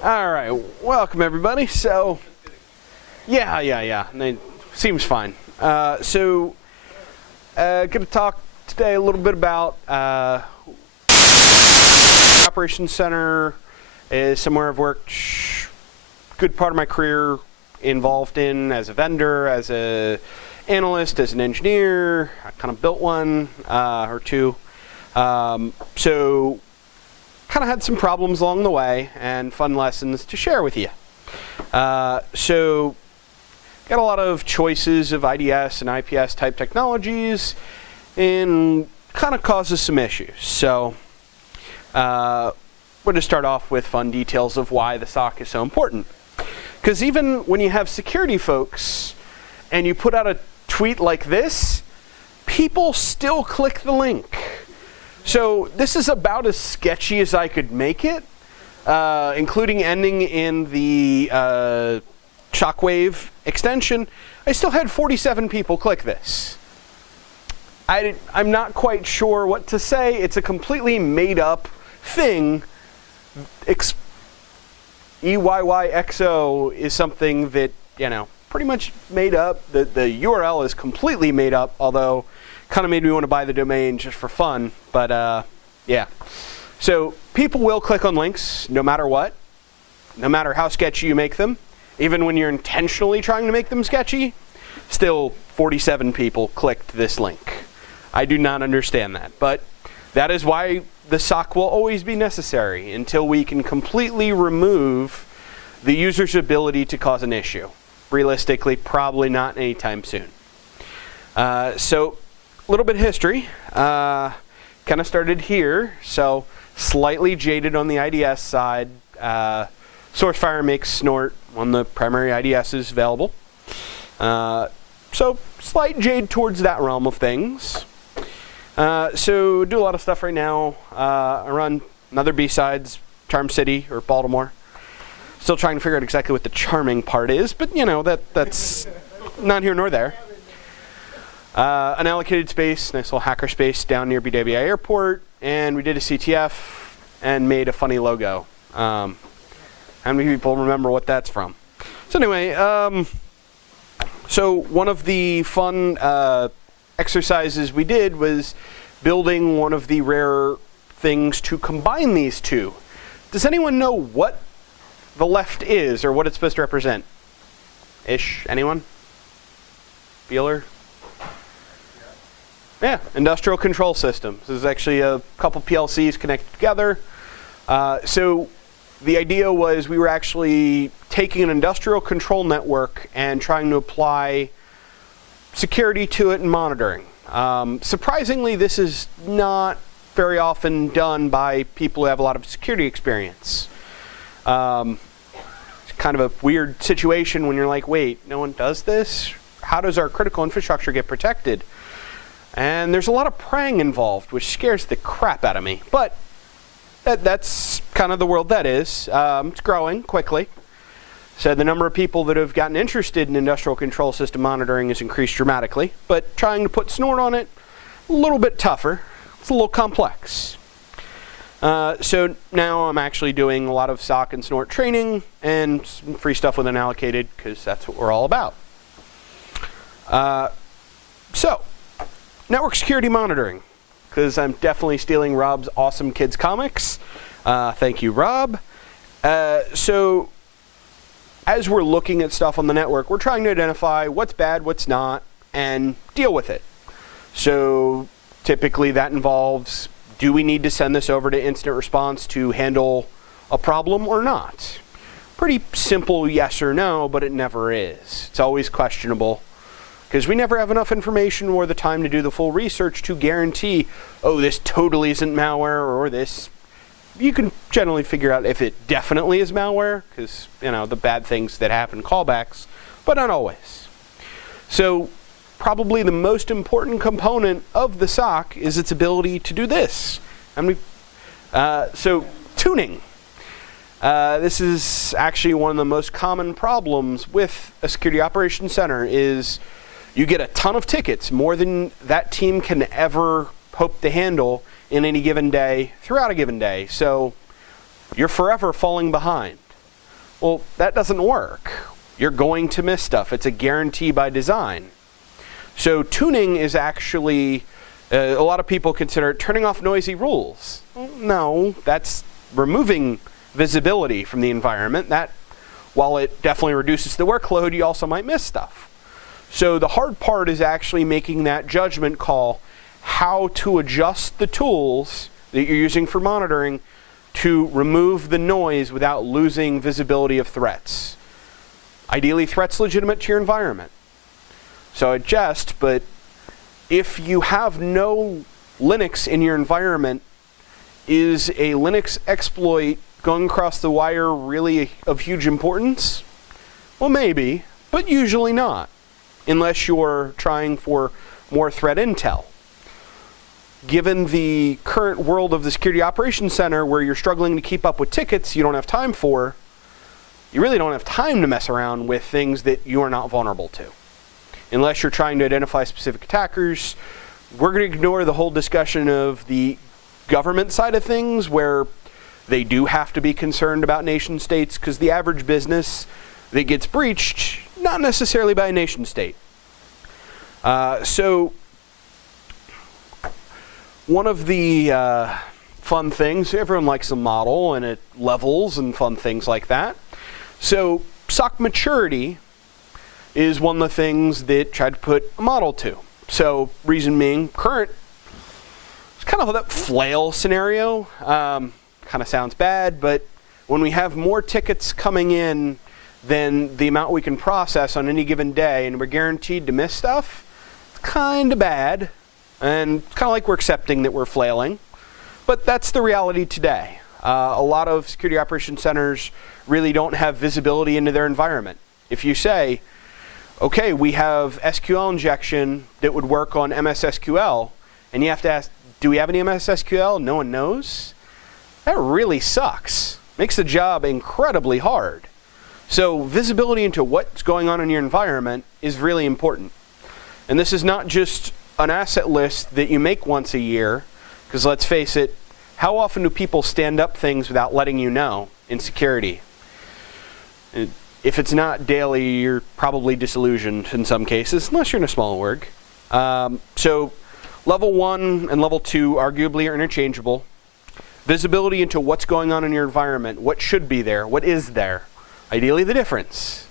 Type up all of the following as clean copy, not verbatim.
All right, welcome everybody. So, yeah, it seems fine. Going to talk today a little bit about Operations Center is somewhere I've worked a good part of my career involved in as a vendor, as an analyst, as an engineer. I kind of built one or two. Kind of had some problems along the way and fun lessons to share with you. Got a lot of choices of IDS and IPS type technologies and kind of causes some issues. So we're going to start off with fun details of why the SOC is so important. Because even when you have security folks and you put out a tweet like this, people still click the link. So this is about as sketchy as I could make it, including ending in the shockwave extension. I still had 47 people click this. I'm not quite sure what to say. It's a completely made up thing. EYYXO is something that, pretty much made up. The URL is completely made up, although kind of made me want to buy the domain just for fun, but yeah. So people will click on links no matter what, no matter how sketchy you make them. Even when you're intentionally trying to make them sketchy, still 47 people clicked this link. I do not understand that, but that is why the SOC will always be necessary until we can completely remove the user's ability to cause an issue. Realistically, probably not anytime soon. A little bit of history, kind of started here, so slightly jaded on the IDS side. SourceFire makes Snort, one of the primary IDSs available. So slight jade towards that realm of things. So do a lot of stuff right now. I run another BSides, Charm City or Baltimore. Still trying to figure out exactly what the charming part is, but that's not here nor there. Unallocated space, nice little hacker space down near BWI Airport, and we did a CTF and made a funny logo. How many people remember what that's from? So anyway, so one of the fun exercises we did was building one of the rare things to combine these two. Does anyone know what the left is or what it's supposed to represent? Ish, anyone? Feeler? Yeah, industrial control systems. This is actually a couple PLCs connected together. So the idea was we were actually taking an industrial control network and trying to apply security to it and monitoring. Surprisingly, this is not very often done by people who have a lot of security experience. It's kind of a weird situation when you're like, wait, no one does this? How does our critical infrastructure get protected? And there's a lot of praying involved, which scares the crap out of me. But that's kind of the world that is. It's growing quickly. So the number of people that have gotten interested in industrial control system monitoring has increased dramatically. But trying to put Snort on it, a little bit tougher. It's a little complex. So now I'm actually doing a lot of SOC and Snort training and some free stuff with Unallocated, because that's what we're all about. Network security monitoring, because I'm definitely stealing Rob's Awesome Kids comics. Thank you, Rob. So as we're looking at stuff on the network, we're trying to identify what's bad, what's not, and deal with it. So typically that involves, do we need to send this over to incident response to handle a problem or not? Pretty simple yes or no, but it never is. It's always questionable, because we never have enough information or the time to do the full research to guarantee, oh, this totally isn't malware, or this. You can generally figure out if it definitely is malware, because, the bad things that happen, callbacks, but not always. So probably the most important component of the SOC is its ability to do this. So tuning. This is actually one of the most common problems with a security operations center is you get a ton of tickets, more than that team can ever hope to handle in any given day, throughout a given day. So you're forever falling behind. Well, that doesn't work. You're going to miss stuff. It's a guarantee by design. So tuning is actually, a lot of people consider it turning off noisy rules. No, that's removing visibility from the environment. That, while it definitely reduces the workload, you also might miss stuff. So the hard part is actually making that judgment call how to adjust the tools that you're using for monitoring to remove the noise without losing visibility of threats. Ideally, threats legitimate to your environment. So adjust, but if you have no Linux in your environment, is a Linux exploit going across the wire really of huge importance? Well, maybe, but usually not, unless you're trying for more threat intel. Given the current world of the Security Operations Center, where you're struggling to keep up with tickets you don't have time for, you really don't have time to mess around with things that you are not vulnerable to. Unless you're trying to identify specific attackers, we're going to ignore the whole discussion of the government side of things, where they do have to be concerned about nation states, because the average business that gets breached, not necessarily by a nation state. So one of the fun things, everyone likes a model and it levels and fun things like that. So SOC maturity is one of the things that tried to put a model to. So reason being, current, it's kind of that flail scenario. Kind of sounds bad, but when we have more tickets coming in than the amount we can process on any given day, and we're guaranteed to miss stuff, it's kind of bad. And it's kind of like we're accepting that we're flailing. But that's the reality today. A lot of security operations centers really don't have visibility into their environment. If you say, okay, we have SQL injection that would work on MS SQL, and you have to ask, do we have any MS SQL? No one knows. That really sucks. Makes the job incredibly hard. So visibility into what's going on in your environment is really important. And this is not just an asset list that you make once a year, because let's face it, how often do people stand up things without letting you know in security? If it's not daily, you're probably disillusioned in some cases, unless you're in a small org. So level 1 and level 2 arguably are interchangeable. Visibility into what's going on in your environment, what should be there, what is there, ideally the difference,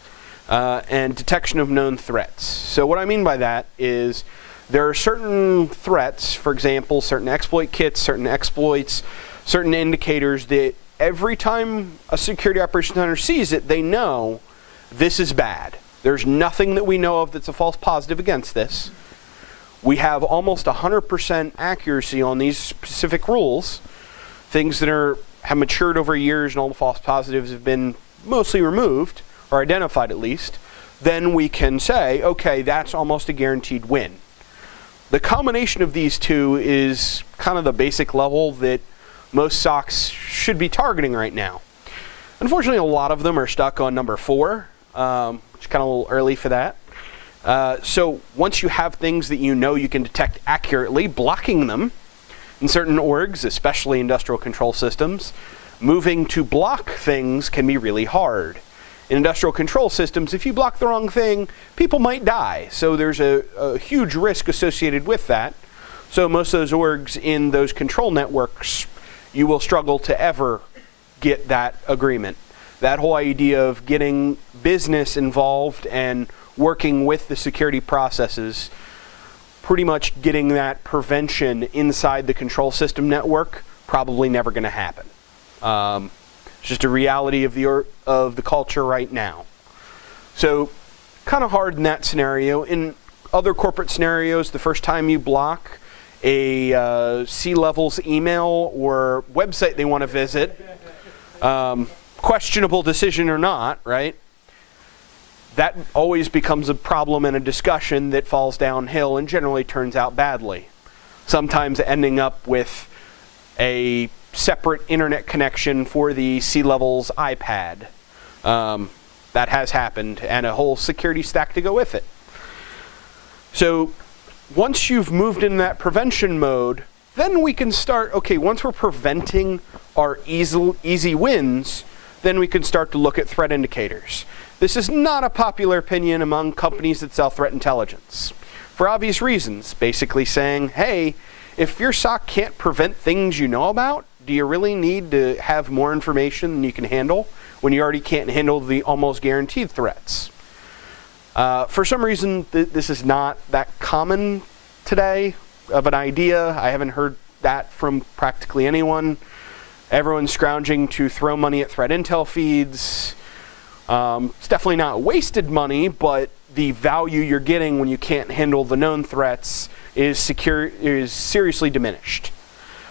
and detection of known threats. So what I mean by that is there are certain threats, for example, certain exploit kits, certain exploits, certain indicators that every time a security operations center sees it, they know this is bad. There's nothing that we know of that's a false positive against this. We have almost 100% accuracy on these specific rules, things that have matured over years and all the false positives have been mostly removed, or identified at least. Then we can say, okay, that's almost a guaranteed win. The combination of these two is kind of the basic level that most SOCs should be targeting right now. Unfortunately, a lot of them are stuck on number 4, which is kind of a little early for that. So once you have things that you know you can detect accurately, blocking them in certain orgs, especially industrial control systems, moving to block things can be really hard. In industrial control systems, if you block the wrong thing, people might die. So there's a huge risk associated with that. So most of those orgs in those control networks, you will struggle to ever get that agreement. That whole idea of getting business involved and working with the security processes, pretty much getting that prevention inside the control system network, probably never going to happen. It's just a reality of the culture right now. So kind of hard in that scenario. In other corporate scenarios, the first time you block a C-level's email or website they want to visit, questionable decision or not, right? That always becomes a problem and a discussion that falls downhill and generally turns out badly. Sometimes ending up with a separate internet connection for the C-level's iPad. That has happened, and a whole security stack to go with it. So once you've moved in that prevention mode, then we can start, okay, once we're preventing our easy wins, then we can start to look at threat indicators. This is not a popular opinion among companies that sell threat intelligence, for obvious reasons, basically saying, hey, if your SOC can't prevent things you know about, do you really need to have more information than you can handle when you already can't handle the almost guaranteed threats? For some reason, this is not that common today of an idea. I haven't heard that from practically anyone. Everyone's scrounging to throw money at threat intel feeds. It's definitely not wasted money, but the value you're getting when you can't handle the known threats is seriously diminished.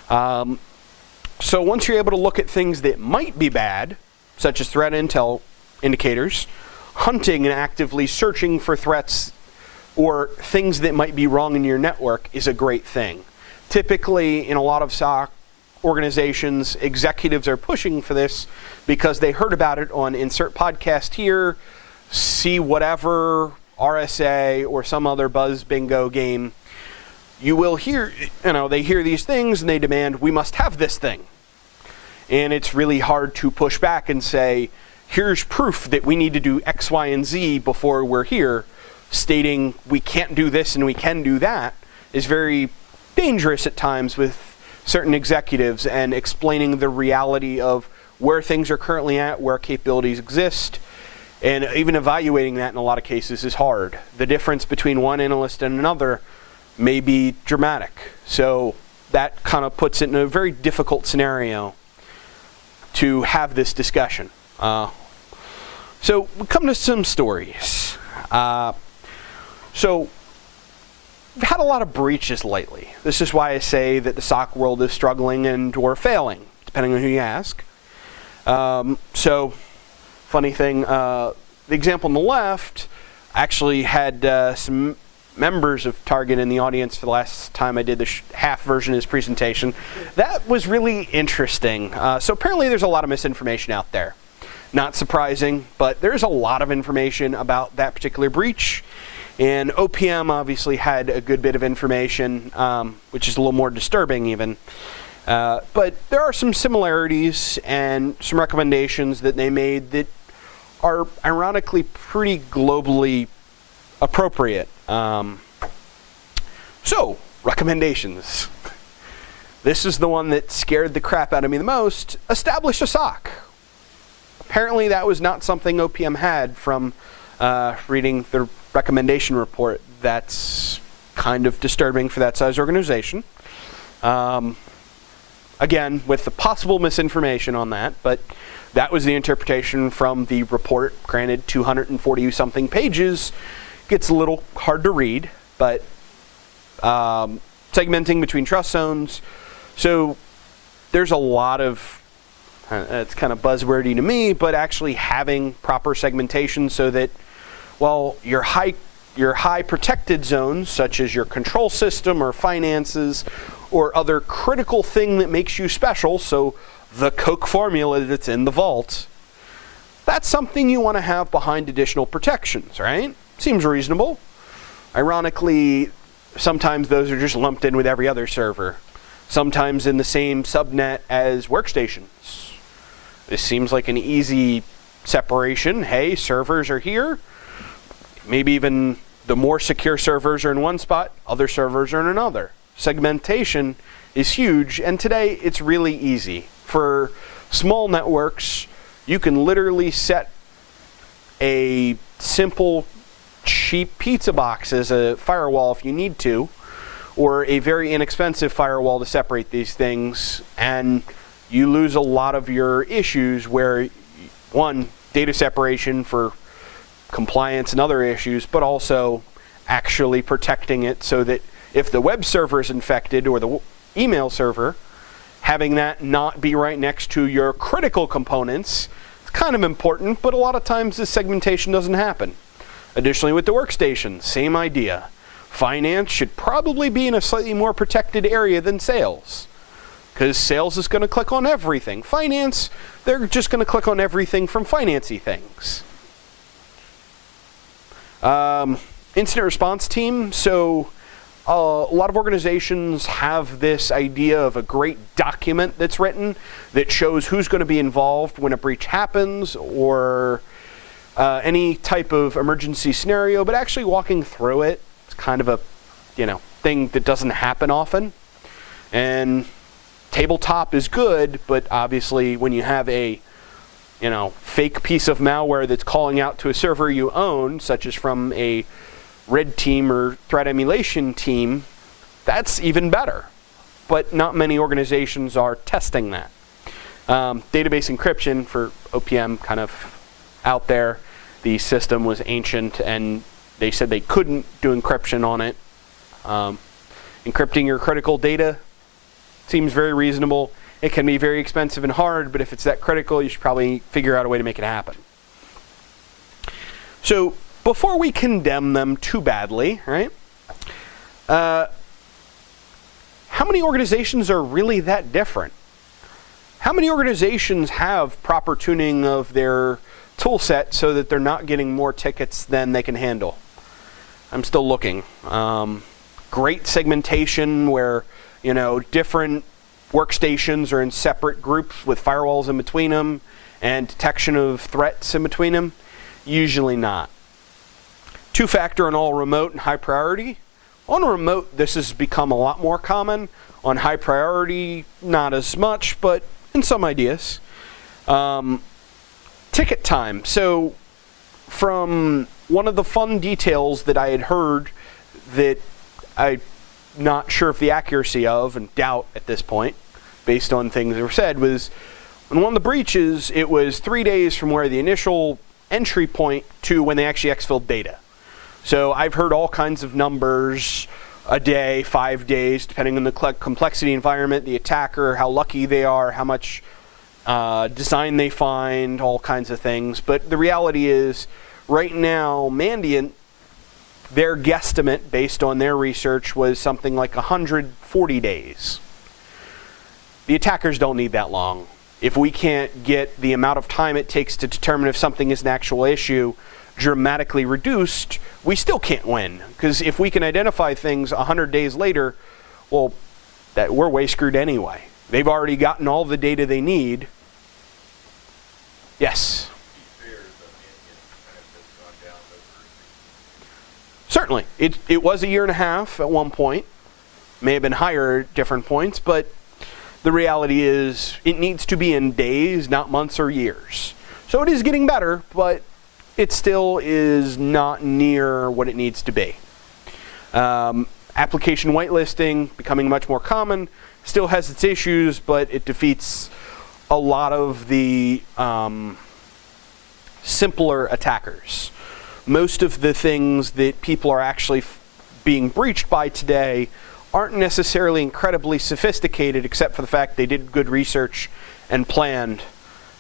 So once you're able to look at things that might be bad, such as threat intel indicators, hunting and actively searching for threats or things that might be wrong in your network is a great thing. Typically, in a lot of SOC organizations, executives are pushing for this because they heard about it on insert podcast here, see whatever, RSA, or some other buzz bingo game. You will hear, they hear these things and they demand, we must have this thing. And it's really hard to push back and say, here's proof that we need to do X, Y, and Z before we're here. Stating we can't do this and we can do that is very dangerous at times with certain executives, and explaining the reality of where things are currently at, where capabilities exist, and even evaluating that in a lot of cases is hard. The difference between one analyst and another may be dramatic. So that kind of puts it in a very difficult scenario to have this discussion. So we come to some stories. So we've had a lot of breaches lately. This is why I say that the SOC world is struggling and or failing, depending on who you ask. So, funny thing, the example on the left actually had some members of Target in the audience for the last time I did the half version of this presentation. That was really interesting. So apparently there's a lot of misinformation out there. Not surprising, but there's a lot of information about that particular breach. And OPM obviously had a good bit of information, which is a little more disturbing even. But there are some similarities and some recommendations that they made that are ironically pretty globally appropriate. So, recommendations. This is the one that scared the crap out of me the most. Establish a SOC. Apparently that was not something OPM had from reading the recommendation report. That's kind of disturbing for that size organization. Again, with the possible misinformation on that, but that was the interpretation from the report. Granted, 240-something pages gets a little hard to read, but segmenting between trust zones. So there's a lot of, it's kind of buzzwordy to me, but actually having proper segmentation so that, well, your high protected zones, such as your control system or finances or other critical thing that makes you special, so the Coke formula that's in the vault, that's something you want to have behind additional protections, right? Seems reasonable. Ironically, sometimes those are just lumped in with every other server, sometimes in the same subnet as workstations. This seems like an easy separation. Hey, servers are here. Maybe even the more secure servers are in one spot, other servers are in another. Segmentation is huge, and today it's really easy. For small networks, you can literally set a simple, cheap pizza box as a firewall if you need to, or a very inexpensive firewall to separate these things, and you lose a lot of your issues where, one, data separation for compliance and other issues, but also actually protecting it so that if the web server is infected or the email server, having that not be right next to your critical components is kind of important, but a lot of times this segmentation doesn't happen. Additionally, with the workstation, same idea. Finance should probably be in a slightly more protected area than sales, because sales is going to click on everything. Finance, they're just going to click on everything from financy things. Incident response team. So a lot of organizations have this idea of a great document that's written that shows who's going to be involved when a breach happens or any type of emergency scenario, but actually walking through it, it's kind of a, thing that doesn't happen often. And tabletop is good, but obviously when you have a, fake piece of malware that's calling out to a server you own, such as from a red team or threat emulation team, that's even better. But not many organizations are testing that. Database encryption for OPM kind of out there. The system was ancient and they said they couldn't do encryption on it. Encrypting your critical data seems very reasonable. It can be very expensive and hard, but if it's that critical, you should probably figure out a way to make it happen. So before we condemn them too badly, right? How many organizations are really that different? How many organizations have proper tuning of their tool set so that they're not getting more tickets than they can handle? I'm still looking. Great segmentation where, different workstations are in separate groups with firewalls in between them and detection of threats in between them? Usually not. Two-factor on all remote and high priority. On remote, this has become a lot more common. On high priority, not as much, but in some ideas. Ticket time. So from one of the fun details that I had heard that I'm not sure if the accuracy of, and doubt at this point, based on things that were said, was in one of the breaches, it was 3 days from where the initial entry point to when they actually exfilled data. So I've heard all kinds of numbers, a day, 5 days, depending on the complexity environment, the attacker, how lucky they are, how much design they find, all kinds of things. But the reality is, right now, Mandiant, their guesstimate based on their research was something like 140 days. The attackers don't need that long. If we can't get the amount of time it takes to determine if something is an actual issue dramatically reduced, we still can't win. Because if we can identify things 100 days later, well, we're way screwed anyway. They've already gotten all the data they need. Yes? Certainly. It was a year and a half at one point. May have been higher at different points, but the reality is it needs to be in days, not months or years. So it is getting better, but it still is not near what it needs to be. Application whitelisting becoming much more common, still has its issues, but it defeats a lot of the simpler attackers. Most of the things that people are actually being breached by today aren't necessarily incredibly sophisticated, except for the fact they did good research and planned.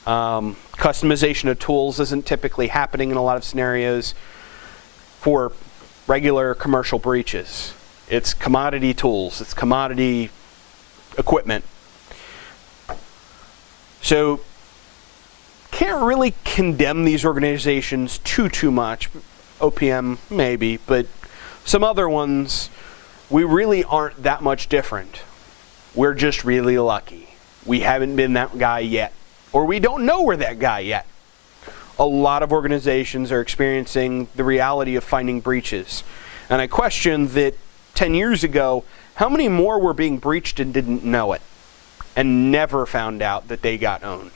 Customization of tools isn't typically happening in a lot of scenarios for regular commercial breaches. It's commodity tools, it's commodity equipment. So can't really condemn these organizations too much. OPM maybe, but some other ones, we really aren't that much different. We're just really lucky. We haven't been that guy yet, or we don't know we're that guy yet. A lot of organizations are experiencing the reality of finding breaches. And I question that 10 years ago, how many more were being breached and didn't know it and never found out that they got owned?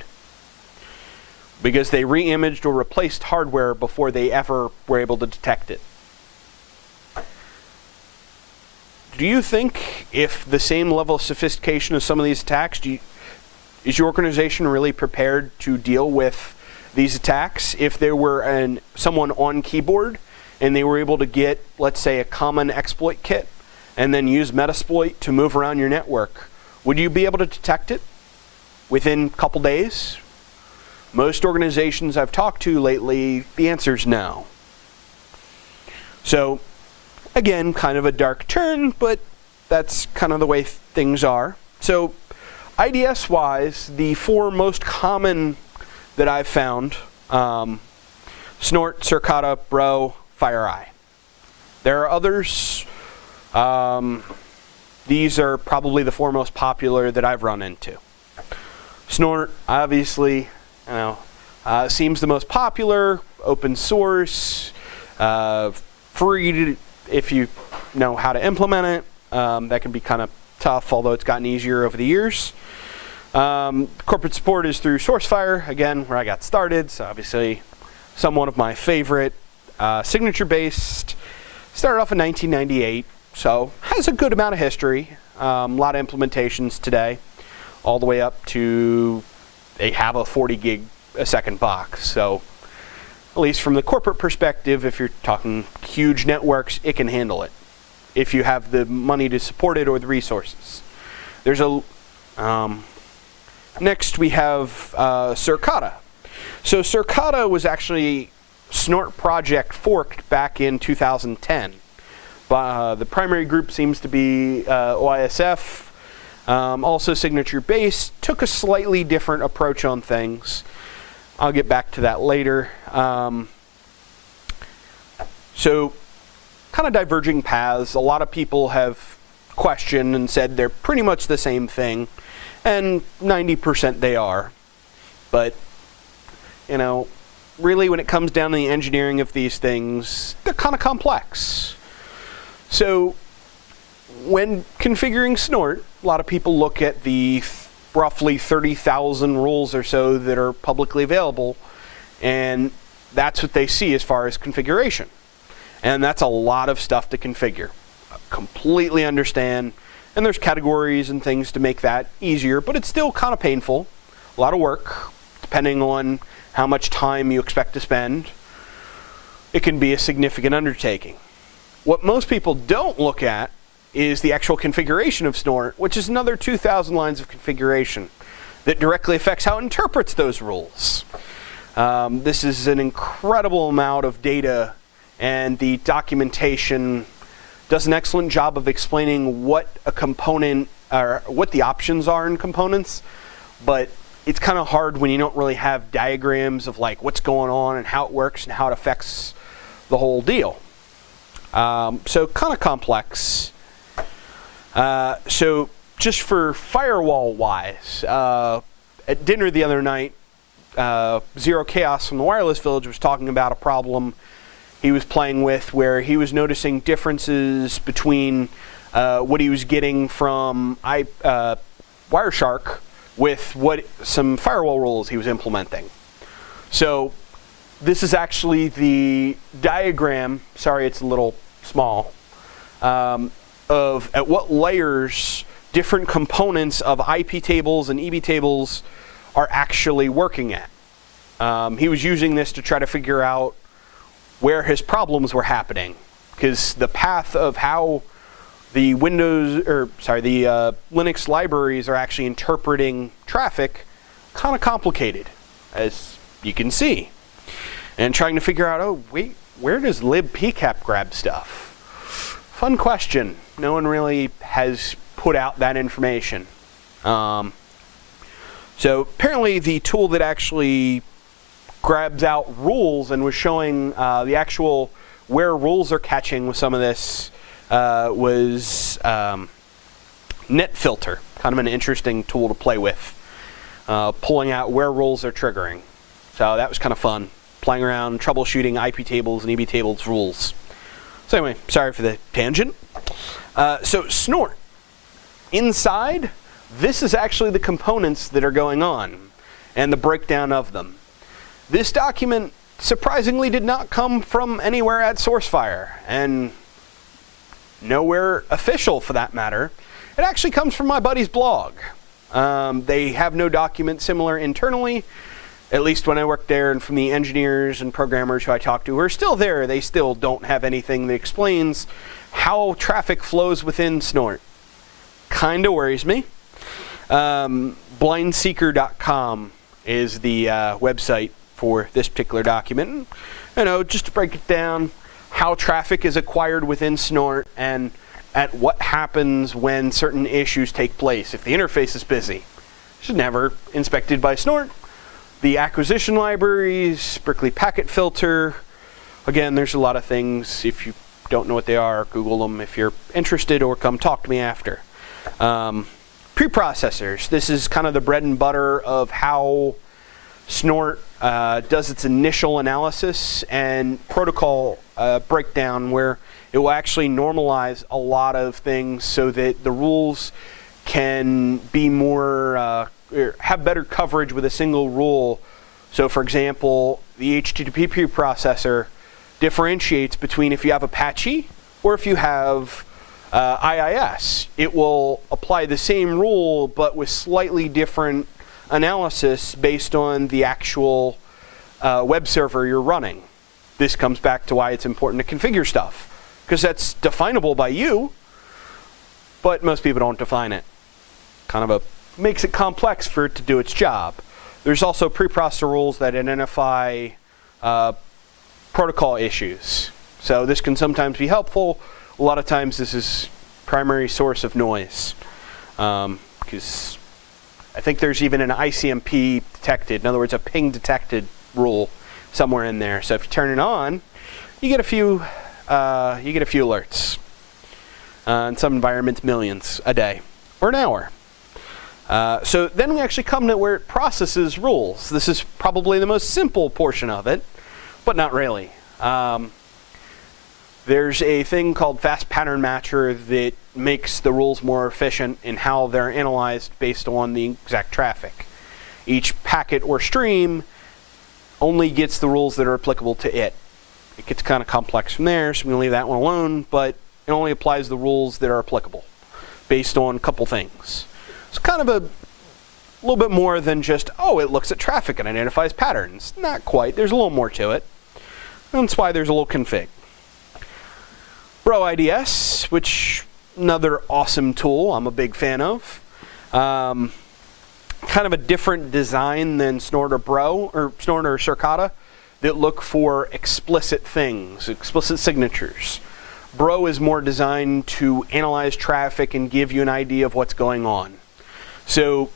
Because they re-imaged or replaced hardware before they ever were able to detect it. Do you think if the same level of sophistication of some of these attacks, is your organization really prepared to deal with these attacks? If there were someone on keyboard and they were able to get, let's say, a common exploit kit and then use Metasploit to move around your network, would you be able to detect it within a couple days? Most organizations I've talked to lately, the answer is no. So, again, kind of a dark turn, but that's kind of the way things are. So, IDS-wise, the four most common that I've found, snort, cercado, bro, FireEye. There are others. These are probably the four most popular that I've run into. Snort, obviously, seems the most popular, open source, free if you know how to implement it. That can be kind of tough, although it's gotten easier over the years. Corporate support is through SourceFire, again, where I got started, so obviously somewhat of my favorite. Signature-based, started off in 1998, so has a good amount of history. A lot of implementations today, all the way up to they have a 40 gig a second box. So at least from the corporate perspective, if you're talking huge networks, it can handle it if you have the money to support it or the resources. There's a next we have cercado. So cercado was actually Snort project forked back in 2010. The primary group seems to be OISF, also signature-based, took a slightly different approach on things. I'll get back to that later. So, kind of diverging paths. A lot of people have questioned and said they're pretty much the same thing, and 90% they are. But, really when it comes down to the engineering of these things, they're kind of complex. So, when configuring Snort, a lot of people look at the roughly 30,000 rules or so that are publicly available, and that's what they see as far as configuration. And that's a lot of stuff to configure. I completely understand, and there's categories and things to make that easier, but it's still kind of painful. A lot of work, depending on how much time you expect to spend. It can be a significant undertaking. What most people don't look at is the actual configuration of Snort, which is another 2,000 lines of configuration that directly affects how it interprets those rules. This is an incredible amount of data, and the documentation does an excellent job of explaining what a component, or what the options are in components, but it's kind of hard when you don't really have diagrams of like what's going on and how it works and how it affects the whole deal. So kind of complex. So just for firewall wise, at dinner the other night, Zero Chaos from the Wireless Village was talking about a problem he was playing with where he was noticing differences between what he was getting from Wireshark with what some firewall rules he was implementing. So this is actually the diagram, sorry it's a little small, of at what layers different components of IP tables and EB tables are actually working at. He was using this to try to figure out where his problems were happening, because the path of how the Linux libraries are actually interpreting traffic, kind of complicated, as you can see. And trying to figure out, oh wait, where does libpcap grab stuff? Fun question. No one really has put out that information. So apparently the tool that actually grabs out rules and was showing the actual where rules are catching with some of this was NetFilter, kind of an interesting tool to play with, pulling out where rules are triggering. So that was kind of fun, playing around, troubleshooting IP tables and EB tables rules. So anyway, sorry for the tangent. So Snort, inside, this is actually the components that are going on and the breakdown of them. This document surprisingly did not come from anywhere at SourceFire, and nowhere official for that matter. It actually comes from my buddy's blog. They have no document similar internally, at least when I worked there, and from the engineers and programmers who I talked to who are still there, they still don't have anything that explains how traffic flows within Snort. Kinda worries me. Blindseeker.com is the website for this particular document. Just to break it down, how traffic is acquired within Snort and at what happens when certain issues take place. If the interface is busy, it's never inspected by Snort. The acquisition libraries, Berkeley packet filter. Again, there's a lot of things. If you don't know what they are, Google them if you're interested, or come talk to me after. Preprocessors. This is kind of the bread and butter of how Snort does its initial analysis and protocol breakdown, where it will actually normalize a lot of things so that the rules can be more, have better coverage with a single rule. So for example, the HTTP preprocessor differentiates between if you have Apache or if you have IIS. It will apply the same rule but with slightly different analysis based on the actual web server you're running. This comes back to why it's important to configure stuff, because that's definable by you, but most people don't define it. Kind of makes it complex for it to do its job. There's also preprocessor rules that identify protocol issues. So this can sometimes be helpful. A lot of times this is primary source of noise, because I think there's even an ICMP detected, in other words, a ping detected rule somewhere in there. So if you turn it on, you get a few alerts. In some environments, millions a day or an hour. So then we actually come to where it processes rules. This is probably the most simple portion of it, but not really. There's a thing called fast pattern matcher that makes the rules more efficient in how they're analyzed based on the exact traffic. Each packet or stream only gets the rules that are applicable to it. It gets kind of complex from there, so I'm going to leave that one alone, but it only applies the rules that are applicable based on a couple things. It's kind of a little bit more than just, oh, it looks at traffic and identifies patterns. Not quite. There's a little more to it. That's why there's a little config. Bro IDS, which another awesome tool I'm a big fan of. Kind of a different design than Snort or Bro, or Snort or cercado, that look for explicit things, explicit signatures. Bro is more designed to analyze traffic and give you an idea of what's going on. So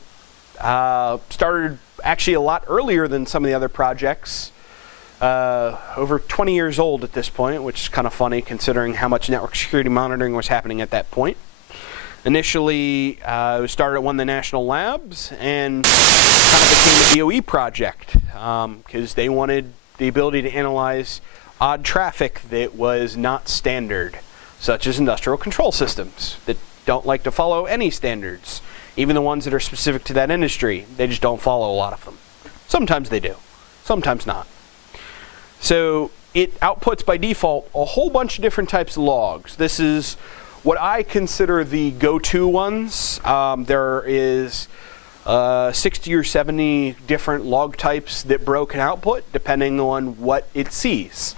started actually a lot earlier than some of the other projects. Over 20 years old at this point, which is kind of funny considering how much network security monitoring was happening at that point. Initially, it started at one of the national labs and kind of became a DOE project because they wanted the ability to analyze odd traffic that was not standard, such as industrial control systems that don't like to follow any standards, even the ones that are specific to that industry. They just don't follow a lot of them. Sometimes they do, sometimes not. So it outputs by default a whole bunch of different types of logs. This is what I consider the go-to ones. There is 60 or 70 different log types that Bro can output depending on what it sees.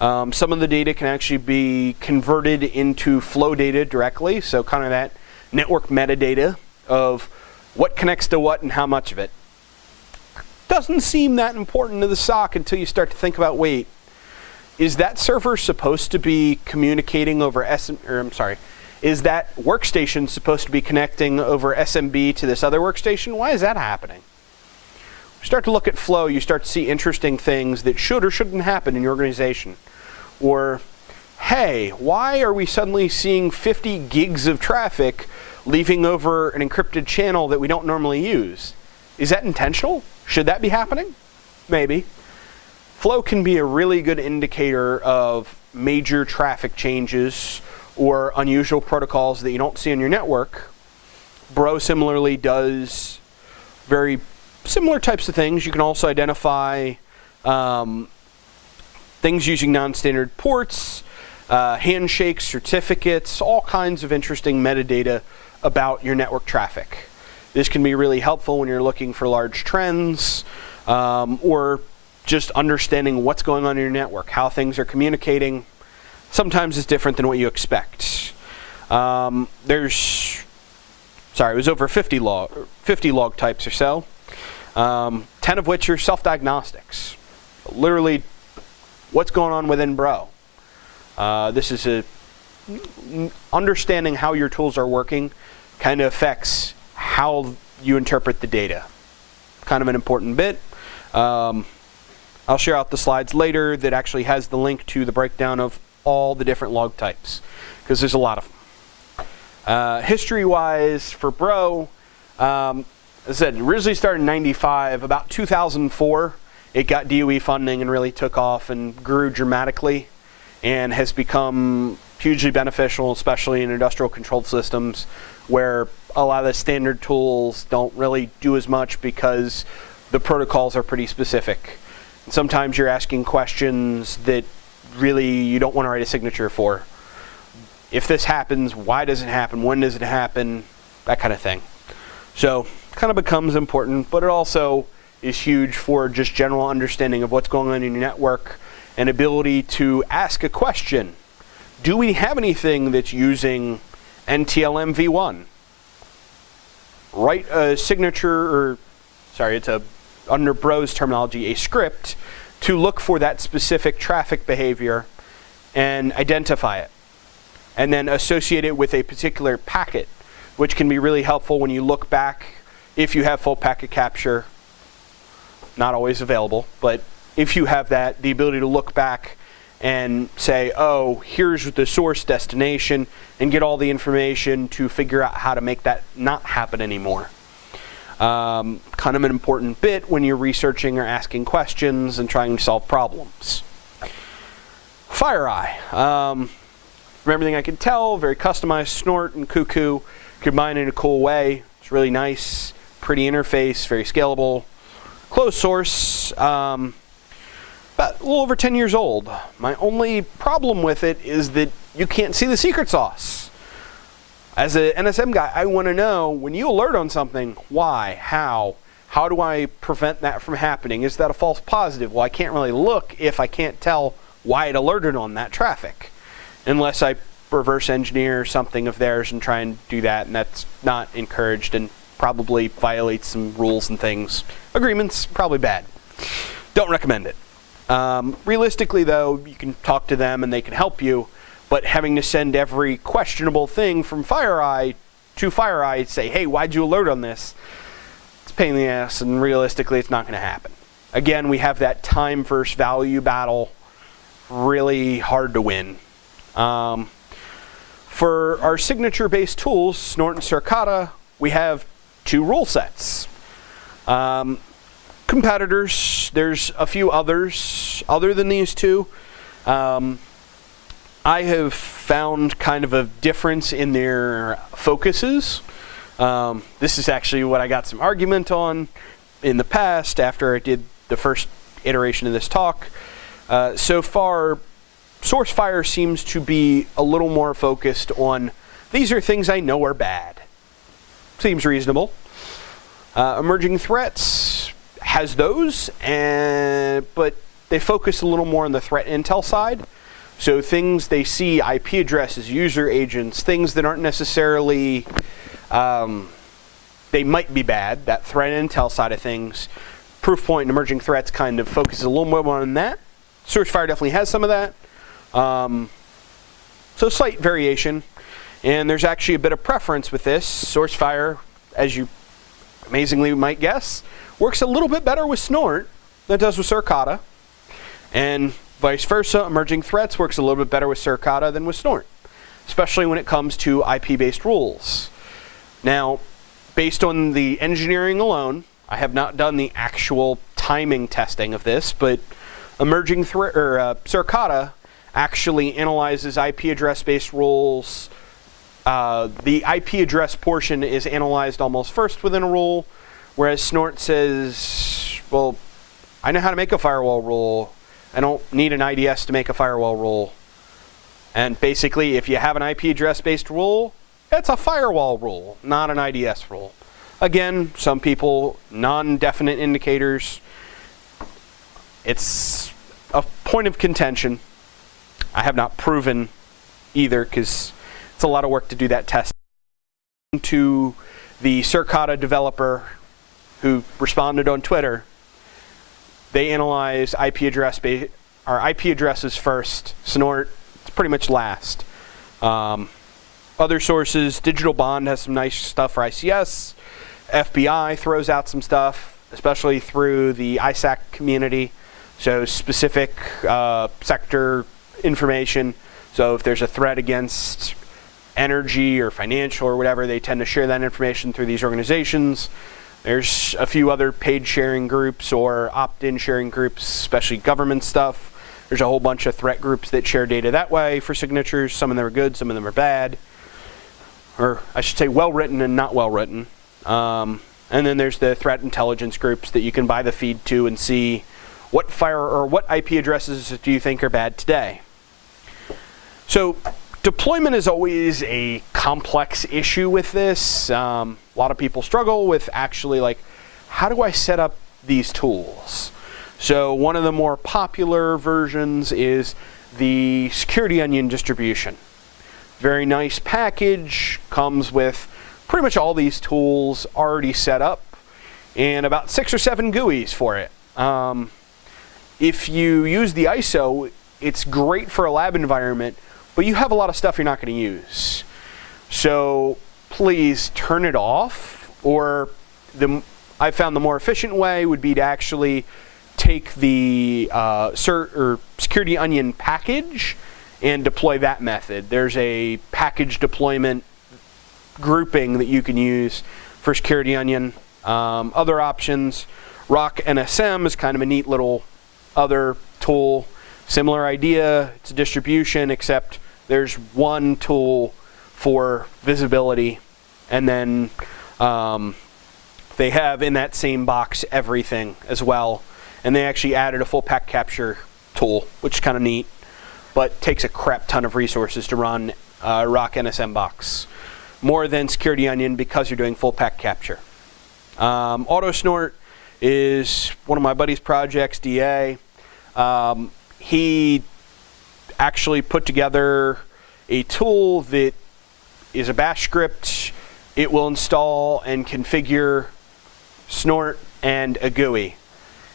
Some of the data can actually be converted into flow data directly, so kind of that network metadata of what connects to what and how much of it. Doesn't seem that important to the SOC until you start to think about, wait, is that server supposed to be communicating over is that workstation supposed to be connecting over SMB to this other workstation? Why is that happening? You start to look at flow, you start to see interesting things that should or shouldn't happen in your organization. Or, hey, why are we suddenly seeing 50 gigs of traffic leaving over an encrypted channel that we don't normally use? Is that intentional? Should that be happening? Maybe. Flow can be a really good indicator of major traffic changes or unusual protocols that you don't see on your network. Bro similarly does very similar types of things. You can also identify things using non-standard ports, handshakes, certificates, all kinds of interesting metadata about your network traffic. This can be really helpful when you're looking for large trends or just understanding what's going on in your network, how things are communicating. Sometimes it's different than what you expect. It was over 50 log types or so, 10 of which are self-diagnostics. Literally, what's going on within Bro. This is understanding how your tools are working kind of affects how you interpret the data. Kind of an important bit. I'll share out the slides later that actually has the link to the breakdown of all the different log types, because there's a lot of them. History-wise, for Bro, as I said, it originally started in 95. About 2004, it got DOE funding and really took off and grew dramatically, and has become hugely beneficial, especially in industrial controlled systems, where a lot of the standard tools don't really do as much because the protocols are pretty specific. And sometimes you're asking questions that really you don't want to write a signature for. If this happens, why does it happen? When does it happen? That kind of thing. So kind of becomes important, but it also is huge for just general understanding of what's going on in your network and ability to ask a question. Do we have anything that's using NTLM v1? Write a signature, or sorry, it's under Bro's terminology, a script to look for that specific traffic behavior and identify it, and then associate it with a particular packet, which can be really helpful when you look back. If you have full packet capture, not always available, but if you have that, the ability to look back and say, oh, here's the source destination, and get all the information to figure out how to make that not happen anymore. Kind of an important bit when you're researching or asking questions and trying to solve problems. FireEye. From everything I could tell, very customized snort and cuckoo, combined in a cool way. It's really nice, pretty interface, very scalable. Closed source. About a little over 10 years old. My only problem with it is that you can't see the secret sauce. As an NSM guy, I want to know, when you alert on something, why, how do I prevent that from happening? Is that a false positive? Well, I can't really look if I can't tell why it alerted on that traffic, unless I reverse engineer something of theirs and try and do that, and that's not encouraged and probably violates some rules and things. Agreements, probably bad. Don't recommend it. Realistically, though, you can talk to them and they can help you, but having to send every questionable thing from FireEye to FireEye to say, hey, why'd you alert on this? It's a pain in the ass, and realistically, it's not going to happen. Again, we have that time versus value battle, really hard to win. For our signature-based tools, Snort and Cercado, we have 2 rule sets. Competitors, there's a few others other than these 2. I have found kind of a difference in their focuses. This is actually what I got some argument on in the past after I did the first iteration of this talk. So far, SourceFire seems to be a little more focused on, these are things I know are bad. Seems reasonable. Emerging threats has those, but they focus a little more on the threat intel side. So things they see, IP addresses, user agents, things that aren't necessarily, they might be bad, that threat intel side of things. Proofpoint and emerging threats kind of focuses a little more on that. SourceFire definitely has some of that. So slight variation. And there's actually a bit of preference with this. SourceFire, as you amazingly might guess, works a little bit better with Snort than it does with Cercado. And vice versa, emerging threats works a little bit better with Cercado than with Snort, especially when it comes to IP-based rules. Now, based on the engineering alone, I have not done the actual timing testing of this, but Cercado actually analyzes IP address-based rules. The IP address portion is analyzed almost first within a rule, whereas Snort says, well, I know how to make a firewall rule. I don't need an IDS to make a firewall rule. And basically, if you have an IP address-based rule, it's a firewall rule, not an IDS rule. Again, some people, non-definite indicators. It's a point of contention. I have not proven either, because it's a lot of work to do that test. To the Cercado developer who responded on Twitter, they analyze IP addresses first. Snort, it's pretty much last. Other sources, Digital Bond has some nice stuff for ICS. FBI throws out some stuff, especially through the ISAC community. So specific sector information. So if there's a threat against energy or financial or whatever, they tend to share that information through these organizations. There's a few other paid sharing groups or opt-in sharing groups, especially government stuff. There's a whole bunch of threat groups that share data that way for signatures. Some of them are good, some of them are bad. Or I should say well-written and not well-written. And then there's the threat intelligence groups that you can buy the feed to and see what IP addresses do you think are bad today. So deployment is always a complex issue with this. A lot of people struggle with actually like, how do I set up these tools? So one of the more popular versions is the Security Onion distribution. Very nice package, comes with pretty much all these tools already set up and about 6 or 7 GUIs for it. If you use the ISO, it's great for a lab environment, but you have a lot of stuff you're not going to use. So please turn it off, or I found the more efficient way would be to actually take the Security Onion package and deploy that method. There's a package deployment grouping that you can use for Security Onion. Other options, Rock NSM is kind of a neat little other tool. Similar idea, it's a distribution, except there's one tool for visibility, and then they have in that same box everything as well. And they actually added a full pack capture tool, which is kind of neat, but takes a crap ton of resources to run Rock NSM box. More than Security Onion because you're doing full pack capture. Auto Snort is one of my buddy's projects, DA. He actually put together a tool that is a bash script. It will install and configure Snort and a GUI,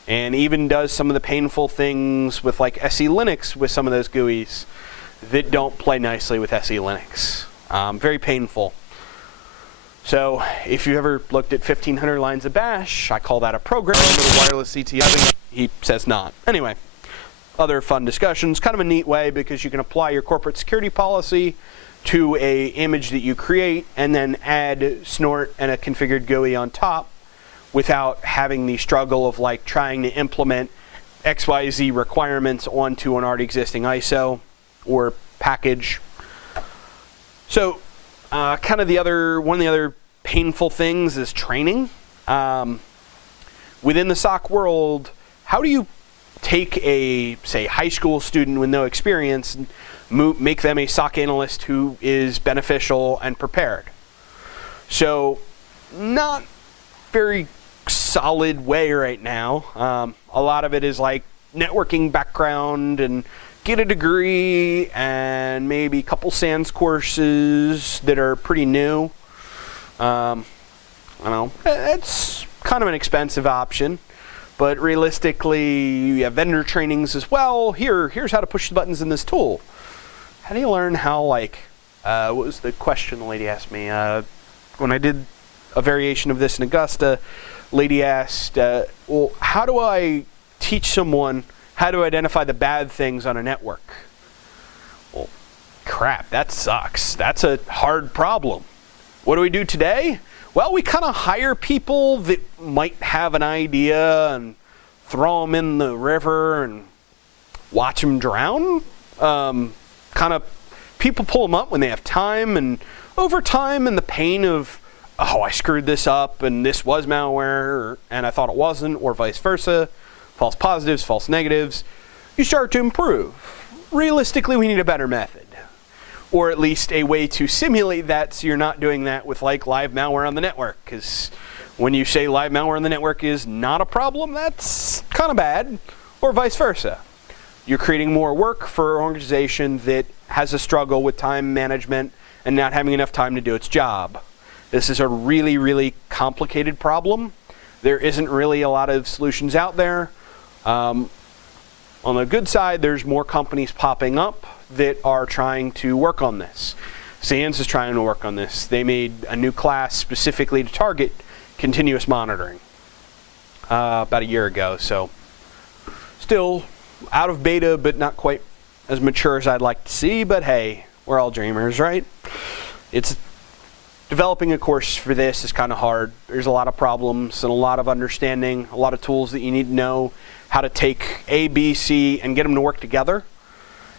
and even does some of the painful things with like SE Linux with some of those GUIs that don't play nicely with SE Linux. Very painful. So if you ever looked at 1500 lines of bash, I call that a program with a wireless CTI. He says not. Anyway, other fun discussions. Kind of a neat way because you can apply your corporate security policy to a image that you create and then add Snort and a configured GUI on top without having the struggle of like trying to implement XYZ requirements onto an already existing ISO or package. So kind of one of the other painful things is training. Within the SOC world, how do you take a, say, high school student with no experience and make them a SOC analyst who is beneficial and prepared? So not very solid way right now. A lot of it is like networking background and get a degree and maybe a couple SANS courses that are pretty new. I don't know. It's kind of an expensive option, but realistically, you have vendor trainings as well. Here's how to push the buttons in this tool. How do you learn how, like, what was the question the lady asked me? When I did a variation of this in Augusta, lady asked, well, how do I teach someone how to identify the bad things on a network? Well, crap, that sucks. That's a hard problem. What do we do today? Well, we kind of hire people that might have an idea and throw them in the river and watch them drown. Kind of people pull them up when they have time, and over time and the pain of, oh, I screwed this up and this was malware and I thought it wasn't, or vice versa, false positives, false negatives, you start to improve. Realistically, we need a better method, or at least a way to simulate that so you're not doing that with like live malware on the network, because when you say live malware on the network is not a problem, that's kind of bad, or vice versa. You're creating more work for an organization that has a struggle with time management and not having enough time to do its job. This is a really, really complicated problem. There isn't really a lot of solutions out there. On the good side, there's more companies popping up that are trying to work on this. SANS is trying to work on this. They made a new class specifically to target continuous monitoring about a year ago. So still out of beta, but not quite as mature as I'd like to see, but hey, we're all dreamers, right? It's developing a course for this is kind of hard. There's a lot of problems and a lot of understanding, a lot of tools that you need to know how to take A, B, C, and get them to work together.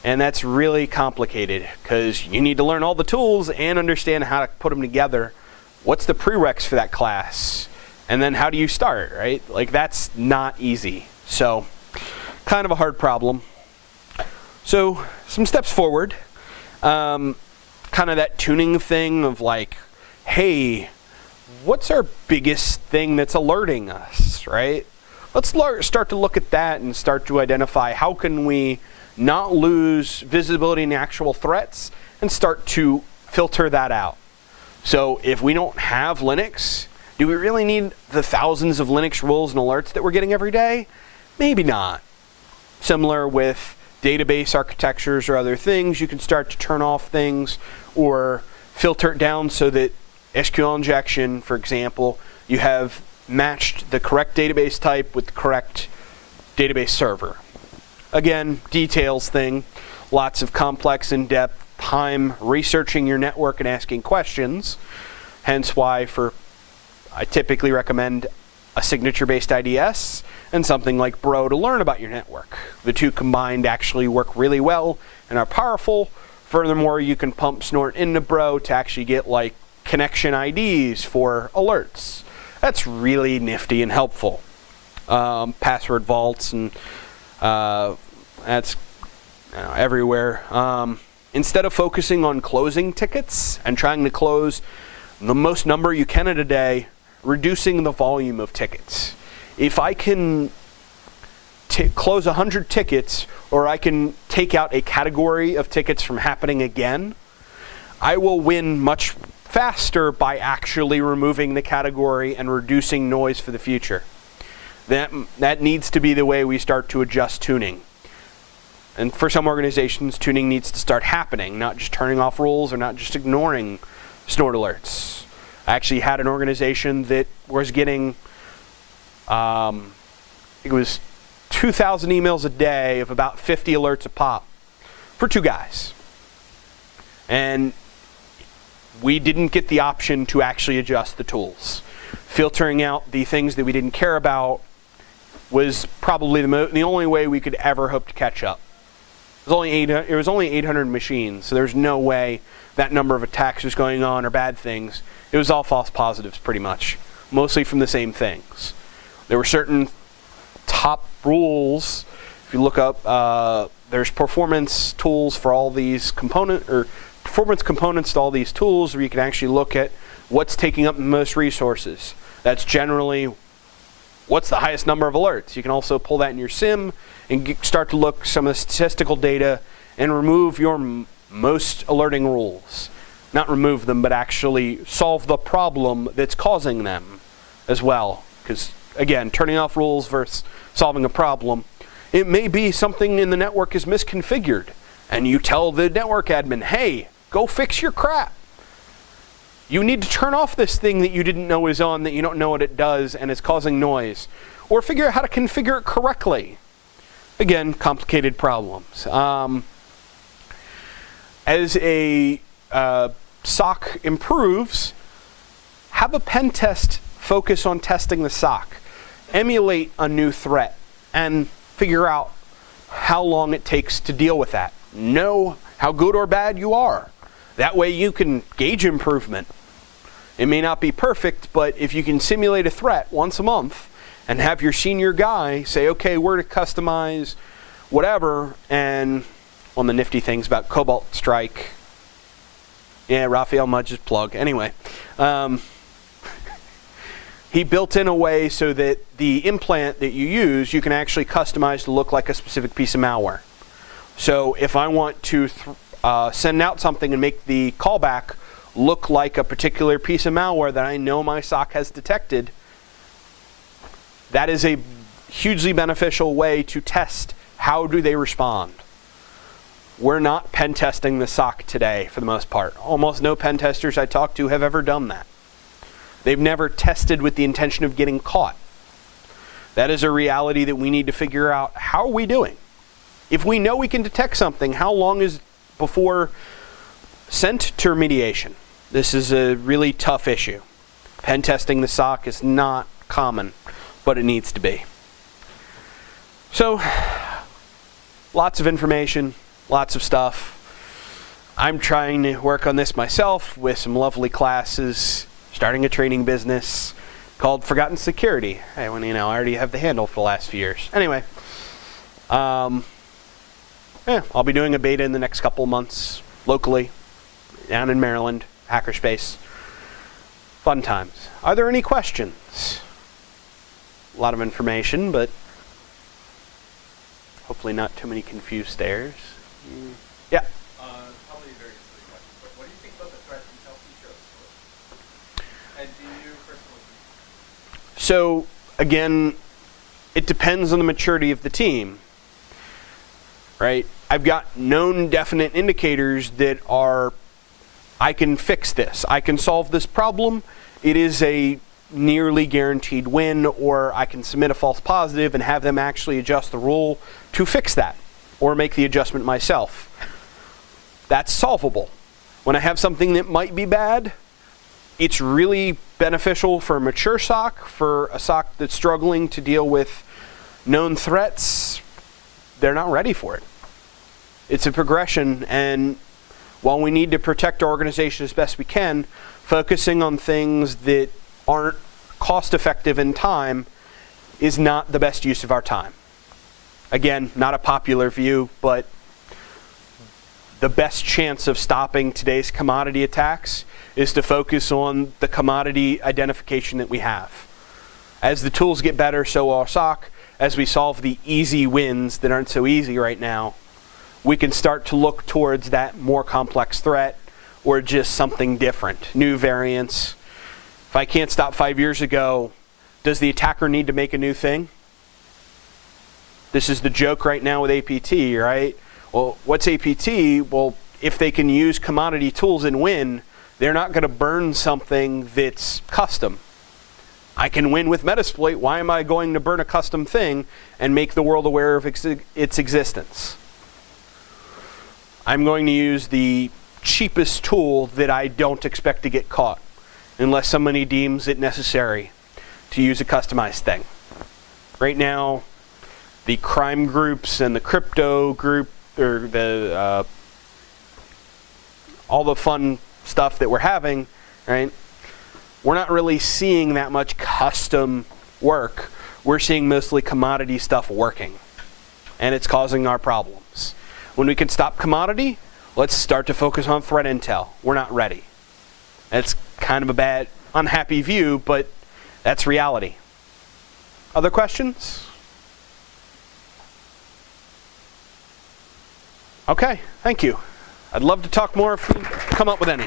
And that's really complicated because you need to learn all the tools and understand how to put them together. What's the prereqs for that class? And then how do you start, right? Like, that's not easy. So, kind of a hard problem. So, some steps forward. Kind of that tuning thing of like, hey, what's our biggest thing that's alerting us, right? Let's start to look at that and start to identify how can we not lose visibility in actual threats and start to filter that out. So if we don't have Linux, do we really need the thousands of Linux rules and alerts that we're getting every day? Maybe not. Similar with database architectures or other things, you can start to turn off things or filter it down so that SQL injection, for example, you have matched the correct database type with the correct database server. Again, details thing, lots of complex, in-depth time researching your network and asking questions. Hence why I typically recommend a signature-based IDS and something like Bro to learn about your network. The two combined actually work really well and are powerful. Furthermore, you can pump snort into Bro to actually get like connection IDs for alerts. That's really nifty and helpful. Password vaults and that's everywhere. Instead of focusing on closing tickets and trying to close the most number you can in a day, reducing the volume of tickets. If I can close 100 tickets, or I can take out a category of tickets from happening again, I will win much faster by actually removing the category and reducing noise for the future. That needs to be the way we start to adjust tuning. And for some organizations, tuning needs to start happening, not just turning off rules or not just ignoring snort alerts. I actually had an organization that was getting, it was 2,000 emails a day of about 50 alerts a pop for 2 guys. And we didn't get the option to actually adjust the tools. Filtering out the things that we didn't care about was probably the only way we could ever hope to catch up. It was only 800 machines, so there's no way that number of attacks was going on or bad things. It was all false positives pretty much, mostly from the same things. There were certain top rules. If you look up, there's performance tools for all these performance components to all these tools where you can actually look at what's taking up the most resources. That's generally what's the highest number of alerts. You can also pull that in your sim and start to look some of the statistical data and remove your most alerting rules. Not remove them, but actually solve the problem that's causing them as well. Because, again, turning off rules versus solving a problem, it may be something in the network is misconfigured, and you tell the network admin, hey, go fix your crap. You need to turn off this thing that you didn't know is on, that you don't know what it does, and is causing noise. Or figure out how to configure it correctly. Again, complicated problems. As a SOC improves, have a pen test focus on testing the SOC. Emulate a new threat and figure out how long it takes to deal with that. Know how good or bad you are. That way you can gauge improvement. It may not be perfect, but if you can simulate a threat once a month and have your senior guy say, okay, we're to customize whatever, and one of the nifty things about Cobalt Strike, yeah, Raphael Mudge's plug, anyway, he built in a way so that the implant that you use, you can actually customize to look like a specific piece of malware. So if I want to send out something and make the callback look like a particular piece of malware that I know my SOC has detected, that is a hugely beneficial way to test how do they respond. We're not pen testing the SOC today for the most part. Almost no pen testers I talk to have ever done that. They've never tested with the intention of getting caught. That is a reality that we need to figure out. How are we doing? If we know we can detect something, how long is before sent to remediation? This is a really tough issue. Pen testing the SOC is not common, but it needs to be. So, lots of information, lots of stuff. I'm trying to work on this myself with some lovely classes, starting a training business called Forgotten Security. Hey, when, I already have the handle for the last few years. Anyway, I'll be doing a beta in the next couple of months, locally, down in Maryland, hackerspace. Fun times. Are there any questions? A lot of information, but hopefully not too many confused stares. Yeah? Probably a very silly question, but what do you think about the threat intel feature of snort? And do you personally? So, again, it depends on the maturity of the team, right? I've got known definite indicators that are, I can fix this. I can solve this problem. It is a nearly guaranteed win, or I can submit a false positive and have them actually adjust the rule to fix that, or make the adjustment myself. That's solvable. When I have something that might be bad, it's really beneficial for a mature SOC, for a SOC that's struggling to deal with known threats. They're not ready for it. It's a progression, and while we need to protect our organization as best we can, focusing on things that aren't cost-effective in time is not the best use of our time. Again, not a popular view, but the best chance of stopping today's commodity attacks is to focus on the commodity identification that we have. As the tools get better, so will our SOC. As we solve the easy wins that aren't so easy right now, we can start to look towards that more complex threat, or just something different, new variants. If I can't stop 5 years ago, does the attacker need to make a new thing? This is the joke right now with APT, right? Well, what's APT? Well, if they can use commodity tools and win, they're not going to burn something that's custom. I can win with Metasploit. Why am I going to burn a custom thing and make the world aware of its existence? I'm going to use the cheapest tool that I don't expect to get caught, unless somebody deems it necessary to use a customized thing. Right now, the crime groups and the crypto group, or the all the fun stuff that we're having, right? We're not really seeing that much custom work. We're seeing mostly commodity stuff working, and it's causing our problems. When we can stop commodity, let's start to focus on threat intel. We're not ready. That's kind of a bad, unhappy view, but that's reality. Other questions? Okay, thank you. I'd love to talk more if you come up with any.